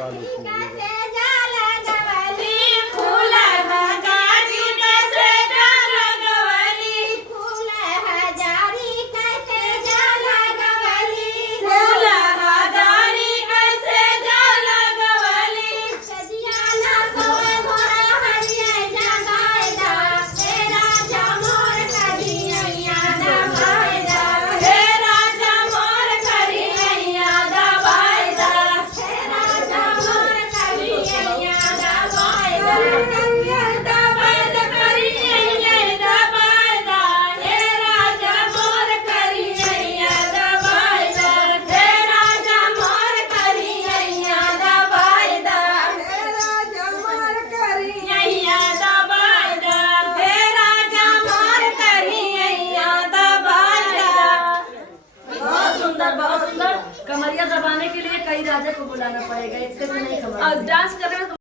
पालो कैसे जाला गवली फूल हजारी कैसे जाला गवली फूल हजारी कैसे जाला गवली फूल हजारी कैसे जाला गवली सजिया ना सोए मोरा हरिया जगाएदा हे राजा मोर करिया दबाएदा हे राजा मोर करिया दबाएदा हे राजा मोर करिया दबाएदा दबाएदा करिया दबाएदा हे राजा मोर करिया दबाएदा हे राजा मोर करिया दबाएदा हे राजा मोर करिया दबाएदा हे राजा मोर करिया दबाएदा। बहुत सुंदर, बहुत सुंदर। कमरिया दबाने के लिए कई राजा को बुलाना पड़ेगा, इसके से नहीं कमर। डांस कर रहे हो